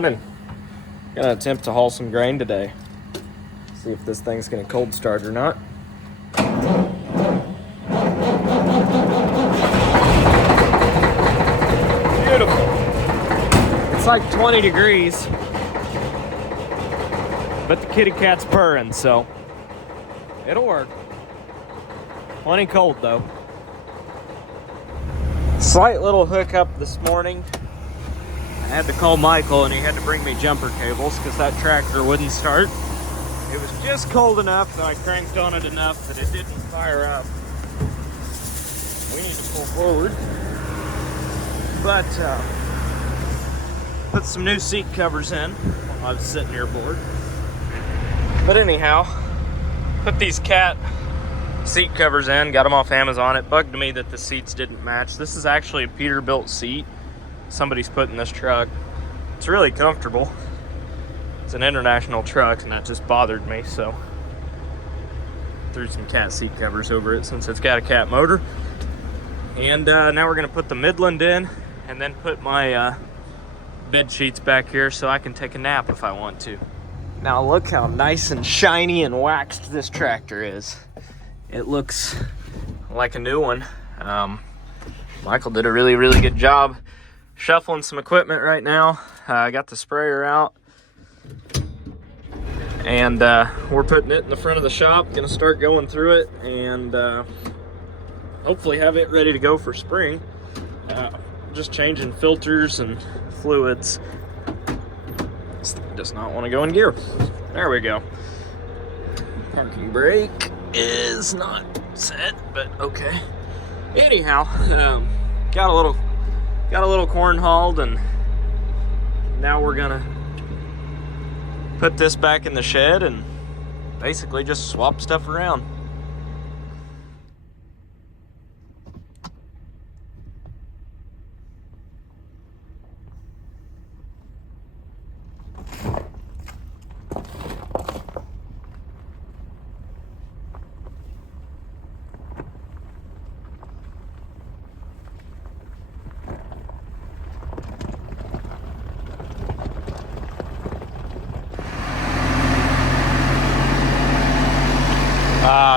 morning. Gonna attempt to haul some grain today. See if this thing's gonna cold start or not. Beautiful. It's like 20 degrees, but the kitty cat's purring, so it'll work. Plenty cold though. Slight little hookup this morning. I had to call Michael and he had to bring me jumper cables because that tractor wouldn't start. It was just cold enough that I cranked on it enough that it didn't fire up. We need to pull forward. But put some new seat covers in while I was sitting here bored. But anyhow, put these cat seat covers in, got them off Amazon. It bugged me that the seats didn't match. This is actually a Peterbilt seat somebody's put in this truck. It's really comfortable. It's an international truck and that just bothered me, so threw some cat seat covers over it since it's got a cat motor. And now we're gonna put the Midland in and then put my bed sheets back here so I can take a nap if I want to. Now look how nice and shiny and waxed this tractor is. It looks like a new one. Michael did a really good job shuffling some equipment right now. I got the sprayer out and we're putting it in the front of the shop. Gonna start going through it and hopefully have it ready to go for spring. Just changing filters and fluids. This thing does not want to go in gear. There we go. Parking brake is not set, but okay. Anyhow, got a little corn hauled, and now we're gonna put this back in the shed and basically just swap stuff around.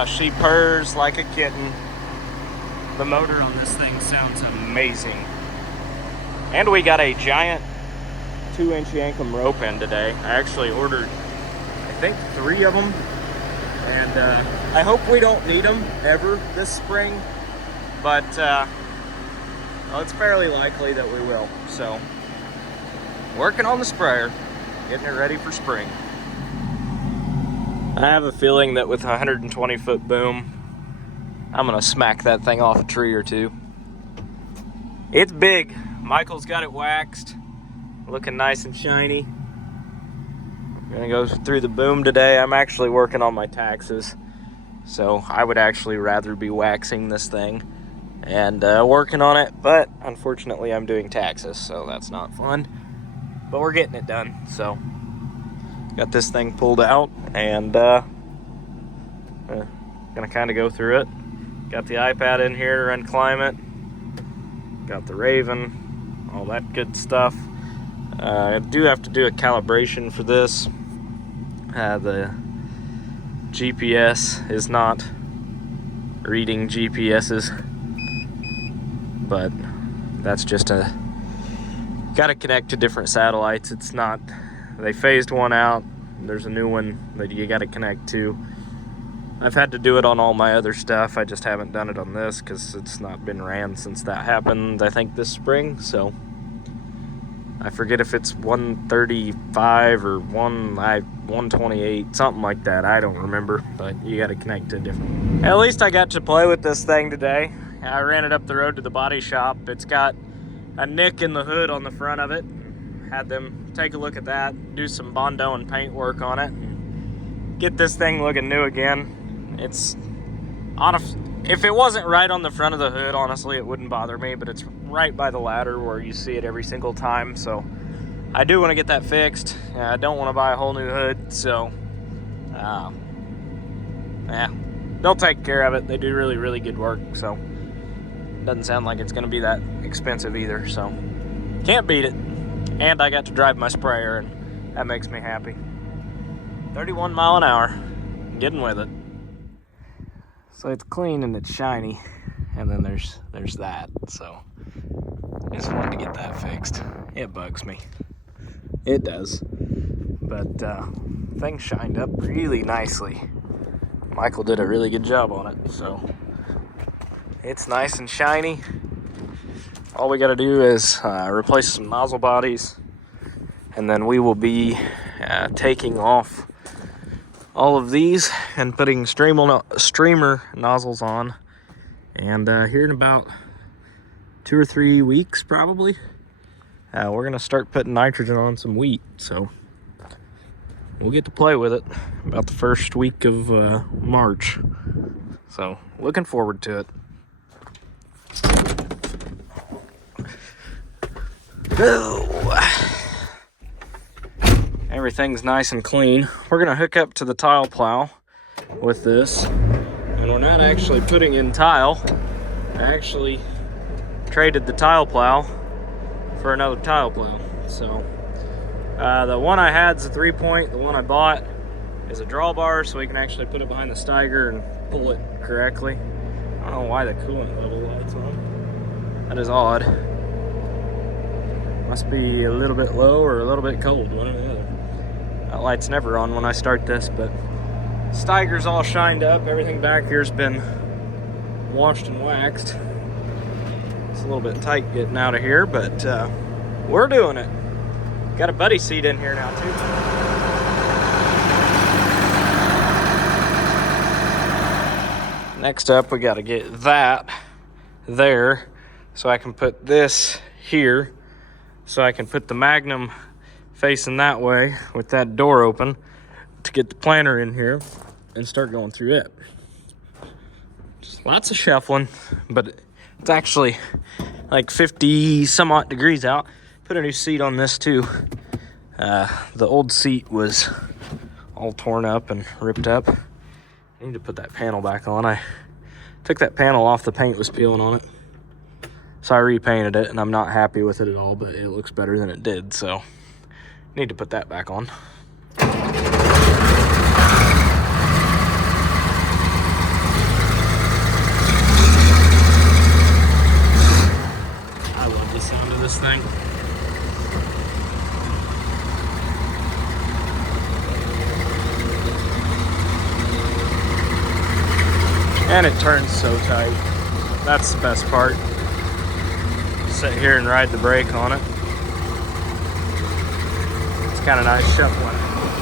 She purrs like a kitten. The motor on this thing sounds amazing. And we got a giant 2-inch Yankum rope in today. I actually ordered, I think, 3 of them. And I hope we don't need them ever this spring. But well, it's fairly likely that we will. So, working on the sprayer, getting it ready for spring. I have a feeling that with a 120-foot boom, I'm gonna smack that thing off a tree or two. It's big. Michael's got it waxed, looking nice and shiny. I'm gonna go through the boom today. I'm actually working on my taxes, so I would actually rather be waxing this thing and working on it, but unfortunately I'm doing taxes, so that's not fun. But we're getting it done, so. Got this thing pulled out and gonna kind of go through it. Got the iPad in here to run climate. Got the Raven, all that good stuff. I do have to do a calibration for this. The GPS is not reading GPS's, but that's just gotta connect to different satellites. It's not. They phased one out. There's a new one that you got to connect to. I've had to do it on all my other stuff. I just haven't done it on this because it's not been ran since that happened, I think, this spring. So I forget if it's 135 or 128, something like that. I don't remember, but you got to connect to different. At least I got to play with this thing today. I ran it up the road to the body shop. It's got a nick in the hood on the front of it. Had them take a look at that, do some Bondo and paint work on it, and get this thing looking new again. It's if it wasn't right on the front of the hood, honestly, it wouldn't bother me, but it's right by the ladder where you see it every single time, so I do want to get that fixed. I don't want to buy a whole new hood, so yeah, they'll take care of it. They do really good work, so it doesn't sound like it's going to be that expensive either, so can't beat it. And I got to drive my sprayer, and that makes me happy. 31 mile an hour, getting with it. So it's clean and it's shiny, and then there's that. So I just wanted to get that fixed. It bugs me. It does. But things shined up really nicely. Michael did a really good job on it, so it's nice and shiny. All we got to do is replace some nozzle bodies, and then we will be taking off all of these and putting streamer nozzles on. And here in about 2 or 3 weeks, probably, we're gonna start putting nitrogen on some wheat. So we'll get to play with it about the first week of March. So looking forward to it. Oh. Everything's nice and clean. We're gonna hook up to the tile plow with this. And we're not actually putting in tile. I actually traded the tile plow for another tile plow. So the one I had is a 3-point. The one I bought is a drawbar, so we can actually put it behind the Steiger and pull it correctly. I don't know why the coolant level light's on. That is odd. Must be a little bit low or a little bit cold, one or the other. That light's never on when I start this, but Steiger's all shined up. Everything back here's been washed and waxed. It's a little bit tight getting out of here, but we're doing it. Got a buddy seat in here now too. Next up, we got to get that there so I can put this here, so I can put the Magnum facing that way with that door open to get the planter in here and start going through it. Just lots of shuffling, but it's actually like 50 some odd degrees out. Put a new seat on this too. The old seat was all torn up and ripped up. I need to put that panel back on. I took that panel off, the paint was peeling on it. So I repainted it, and I'm not happy with it at all, but it looks better than it did, so need to put that back on. I love the sound of this thing. And it turns so tight. That's the best part. Sit here and ride the brake on it. It's kind of nice shuffling.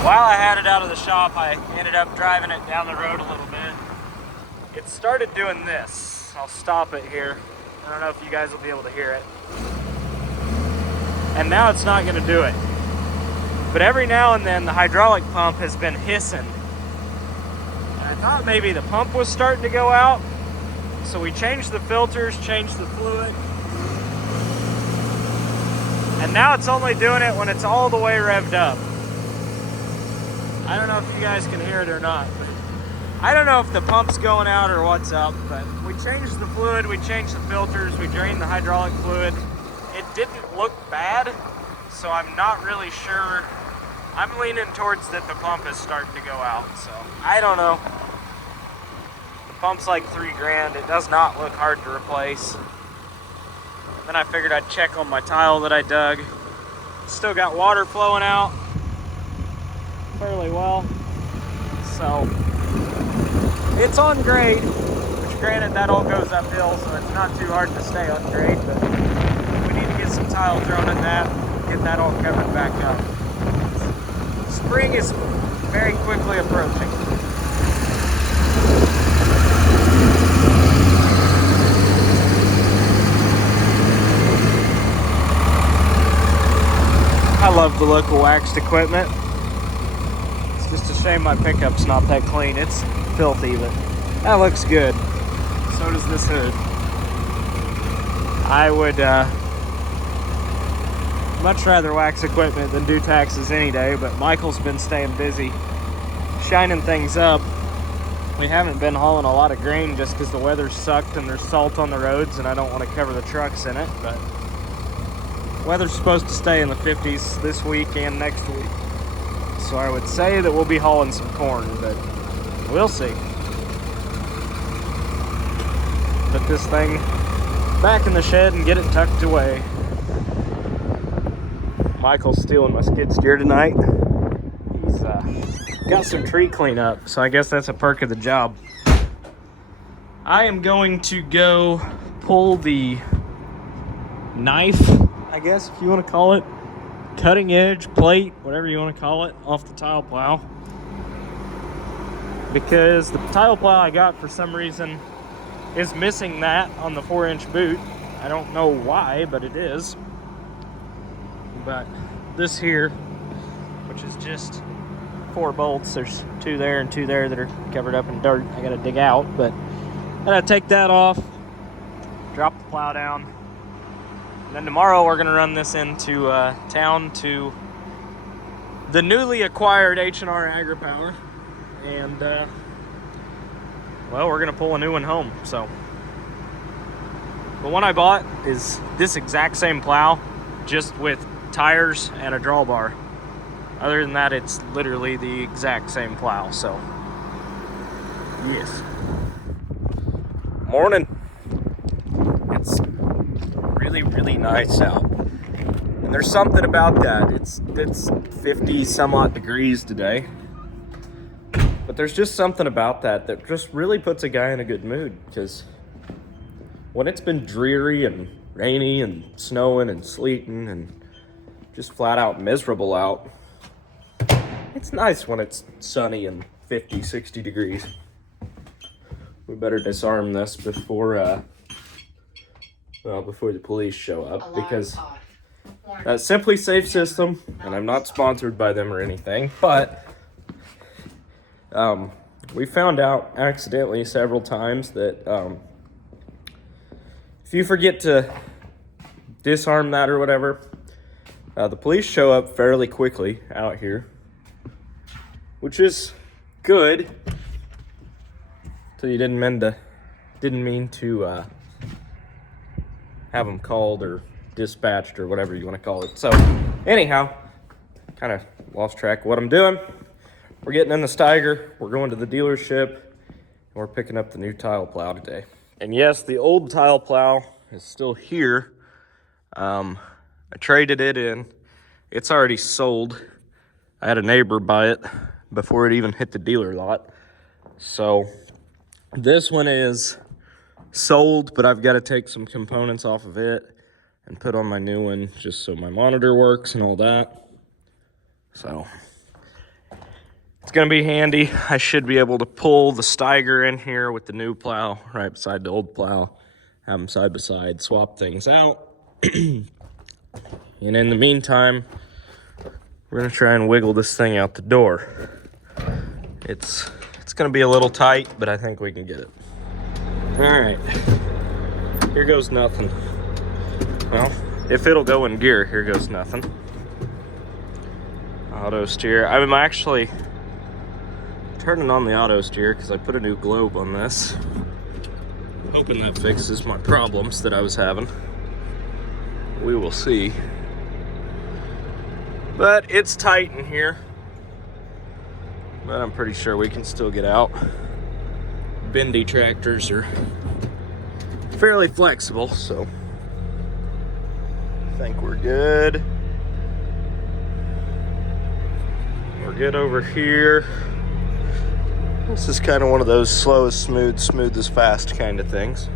While I had it out of the shop, I ended up driving it down the road a little bit. It started doing this. I'll stop it here. I don't know if you guys will be able to hear it. And now it's not going to do it. But every now and then the hydraulic pump has been hissing. I thought maybe the pump was starting to go out, so we changed the filters, changed the fluid, and now it's only doing it when it's all the way revved up. I don't know if you guys can hear it or not, but I don't know if the pump's going out or what's up, but we changed the fluid, we changed the filters, we drained the hydraulic fluid. It didn't look bad, so I'm not really sure. I'm leaning towards that the pump is starting to go out, so I don't know. The pump's like $3,000. It does not look hard to replace. Then I figured I'd check on my tile that I dug. Still got water flowing out fairly well, so it's on grade, which granted that all goes uphill, so it's not too hard to stay on grade, but we need to get some tile thrown at that, get that all covered back up. Spring is very quickly approaching. I love the look of waxed equipment. It's just a shame my pickup's not that clean. It's filthy, but that looks good. So does this hood. I would much rather wax equipment than do taxes any day, but Michael's been staying busy shining things up. We haven't been hauling a lot of grain just because the weather's sucked and there's salt on the roads and I don't want to cover the trucks in it, but Weather's supposed to stay in the 50s this week and next week. So I would say that we'll be hauling some corn, but we'll see. Put this thing back in the shed and get it tucked away. Michael's stealing my skid steer tonight. He's got some tree cleanup, so I guess that's a perk of the job. I am going to go pull the knife, I guess if you want to call it, cutting edge, plate, whatever you want to call it, off the tile plow. Because the tile plow I got, for some reason, is missing that on the 4-inch boot. I don't know why, but it is. But this here, which is just 4 bolts, there's 2 there and 2 there that are covered up in dirt. I gotta dig out, but I gotta take that off, drop the plow down, and then tomorrow we're gonna run this into town to the newly acquired H&R AgriPower, and well, we're gonna pull a new one home. So the one I bought is this exact same plow, just with tires and a drawbar. Other than that, it's literally the exact same plow. So yes. Morning. It's really nice out, and there's something about that. It's 50 some odd degrees today, but there's just something about that just really puts a guy in a good mood, because when it's been dreary and rainy and snowing and sleeting and just flat out miserable out, it's nice when it's sunny and 50, 60 degrees. We better disarm this before the police show up, because Simply Safe System, and I'm not sponsored by them or anything, but we found out accidentally several times that if you forget to disarm that or whatever, the police show up fairly quickly out here, which is good. So you didn't mean to have them called or dispatched or whatever you want to call it. So anyhow, kind of lost track of what I'm doing. We're getting in the Steiger. We're going to the dealership, and we're picking up the new tile plow today. And yes, the old tile plow is still here. I traded it in. It's already sold. I had a neighbor buy it before it even hit the dealer lot. So this one is sold, but I've got to take some components off of it and put on my new one, just so my monitor works and all that. So it's gonna be handy. I should be able to pull the Steiger in here with the new plow right beside the old plow, have them side by side, swap things out. And in the meantime, we're gonna try and wiggle this thing out the door. It's gonna be a little tight, but I think we can get it. All right, here goes nothing. Well, if it'll go in gear, here goes nothing. Auto steer. I'm actually turning on the auto steer because I put a new globe on this. Hoping that fixes my problems that I was having. We will see. But it's tight in here. But I'm pretty sure we can still get out. Bendy tractors are fairly flexible, so I think we're good. We're good over here. This is kind of one of those slow is smooth, smooth is fast kind of things.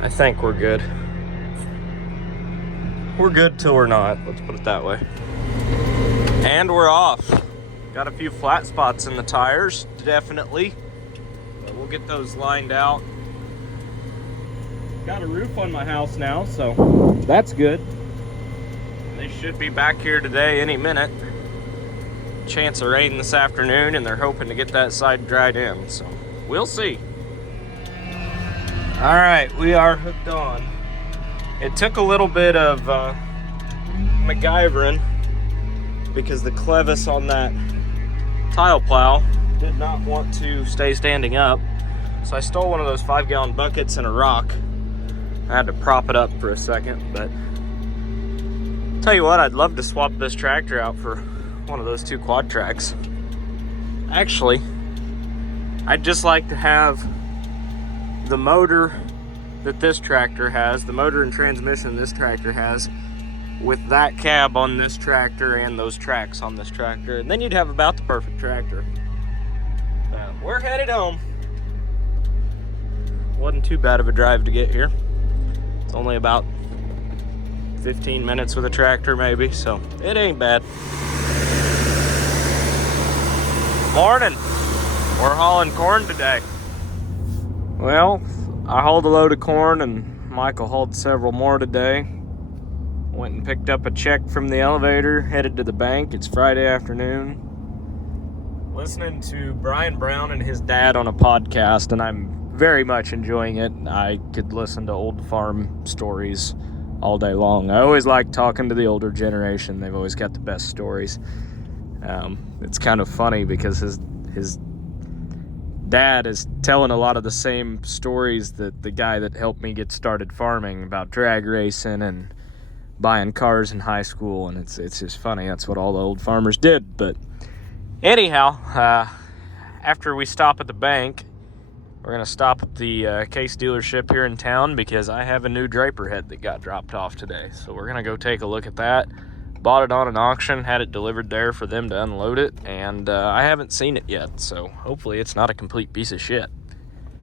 I think we're good. We're good till we're not, let's put it that way. And we're off. Got a few flat spots in the tires, definitely. But we'll get those lined out. Got a roof on my house now, so that's good. They should be back here today any minute. Chance of rain this afternoon, and they're hoping to get that side dried in, so we'll see. All right, we are hooked on. It took a little bit of MacGyvering because the clevis on that tile plow did not want to stay standing up. So I stole one of those 5-gallon buckets and a rock I had to prop it up for a second, but tell you what, I'd love to swap this tractor out for one of those 2 quad tracks. Actually, I'd just like to have the motor that this tractor has, the motor and transmission this tractor has, with that cab on this tractor and those tracks on this tractor, and then you'd have about the perfect tractor. We're headed home. Wasn't too bad of a drive to get here. It's only about 15 minutes with a tractor maybe, so it ain't bad. Morning. We're hauling corn today. Well, I hauled a load of corn and Michael hauled several more today. Went and picked up a check from the elevator, headed to the bank. It's Friday afternoon. Listening to Brian Brown and his dad on a podcast, and I'm very much enjoying it. I could listen to old farm stories all day long. I always like talking to the older generation. They've always got the best stories. It's kind of funny because his dad is telling a lot of the same stories that the guy that helped me get started farming, about drag racing and buying cars in high school, and it's just funny. That's what all the old farmers did. But anyhow, after we stop at the bank, we're going to stop at the Case dealership here in town because I have a new draper head that got dropped off today. So we're going to go take a look at that. Bought it on an auction, had it delivered there for them to unload it, and I haven't seen it yet, so hopefully it's not a complete piece of shit.